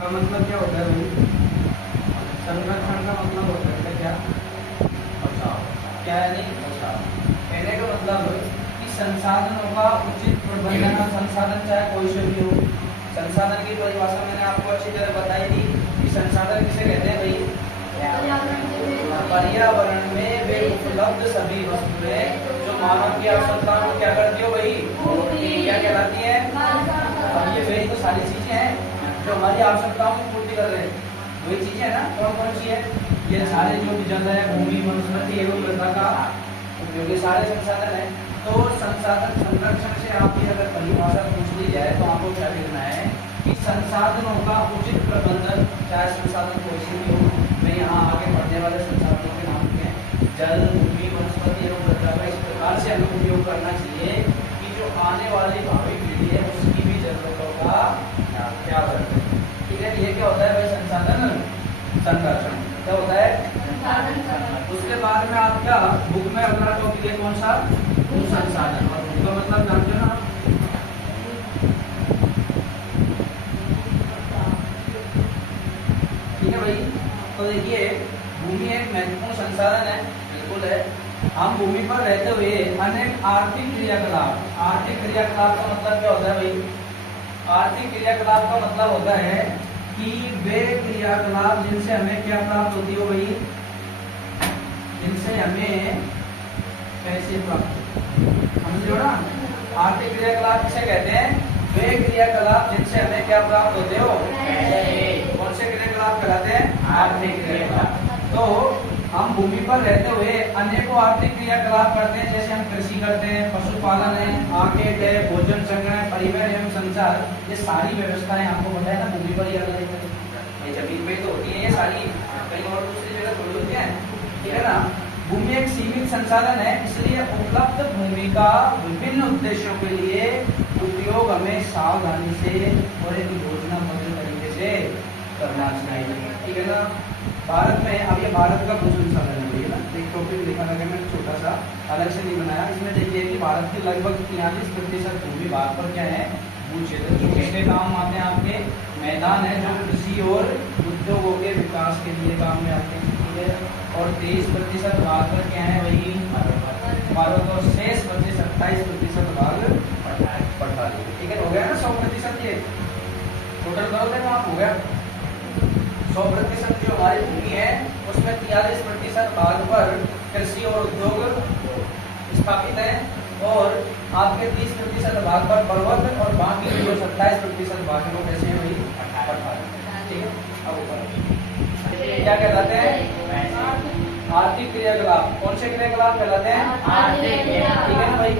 का मतलब क्या होता है भाई? संरक्षण का मतलब होता है क्या? बचाव। क्या है? नहीं बचाव। कहने का मतलब कि संसाधनों का उचित प्रबंधन। संसाधन चाहे कोई से भी हो, संसाधन की परिभाषा मैंने आपको अच्छी तरह बताई थी कि संसाधन किसे कहते हैं भाई? पर्यावरण में वे उपलब्ध सभी वस्तुएं जो मानव की आवश्यकताओं को क्या करती हो भाई? क्या कहलाती है? अब ये वही तो सारी चीजें हैं जो हमारी आवश्यकताओं की पूर्ति कर रहे हैं। वही चीजें है ना? कौन कौन सी है? ये सारे जो भी जल है, भूमि, वनस्पति एवं मृदा का उपयोग, ये सारे संसाधन है। तो संसाधन संरक्षण से आपकी अगर परिभाषा पूछ ली जाए तो आपको क्या लिखना है कि संसाधनों का उचित प्रबंधन, चाहे संसाधन कोई से भी हो। मैं यहाँ आगे पढ़ने वाले संसाधनों के नाम लिखे हैं, जल, भूमि, वनस्पति एवं मृदा का इस प्रकार से हमें उपयोग करना चाहिए कि जो आने वाली भावी पीढ़ी है उसकी भी जरूरतों का क्या बने। ठीक है, ये क्या होता है भाई? संसाधन संरक्षण। क्या होता है? उसके बाद में आपका बुक में अगला टॉपिक है कौन सा? भू संसाधन। और भू का मतलब जानते हो ना? ठीक है भाई। तो देखिए, भूमि एक महत्वपूर्ण संसाधन है, बिल्कुल है। हम भूमि पर रहते हुए अनेक आर्थिक क्रियाकलाप, आर्थिक क्रियाकलाप का मतलब क्या होता है भाई? आर्थिक क्रियाकलाप का मतलब होता है कि वे क्रियाकलाप जिनसे हमें क्या प्राप्त होती हो भाई? जिनसे हमें पैसे प्राप्त होते, समझ लो ना? आर्थिक क्रियाकलाप किसे कहते हैं? वे क्रियाकलाप जिनसे हमें क्या प्राप्त होते हो? कौन से क्रियाकलाप कहलाते हैं? आर्थिक क्रियाकलाप। तो हम भूमि पर रहते हुए अनेकों आर्थिक क्रियाकलाप करते हैं, जैसे हम कृषि करते हैं, पशुपालन है, आखेट है, भोजन संग्रह, परिवहन एवं संचार। ये सारी व्यवस्थाएं आपको पता है ना, भूमि पर ही ये जमीन पे तो होती है ये सारी, कहीं और दूसरी जगह थोड़ी होती है। ठीक है ना? भूमि एक सीमित संसाधन है, इसलिए उपलब्ध भूमि का विभिन्न उद्देश्यों के लिए उपयोग हमें सावधानी से और एक योजनाबद्ध तरीके से करना चाहिए। ठीक है ना? भारत में, अब ये भारत का भू संसाधन है ना, एक टॉपिक लिखा लगा मैं छोटा सा, अलग से नहीं बनाया। इसमें देखिए कि भारत की लगभग 43% भूमि भाग पर क्या है? भू क्षेत्र, जो किसके काम आते हैं? आपके मैदान है जो कृषि और उद्योगों के विकास के लिए काम में आते हैं। ठीक है? और 23% भाग पर क्या है वही? भारत। और शेष बचे 27% भाग पठारी। ठीक है, हो गया ना 100%? ये टोटल करोगे तो आप हो गया 100% जो हमारी भूमि है उसमें 43% भाग पर कृषि और उद्योग स्थापित है, और आपके 30% भाग पर पर्वत, और बाकी जो 27% भाग है वो कैसे है वही? ठीक है। अब ऊपर क्या कहलाते हैं? आर्थिक क्रियाकलाप। कौन से क्रियाकलाप कहलाते हैं? आर्थिक। ठीक है ना भाई?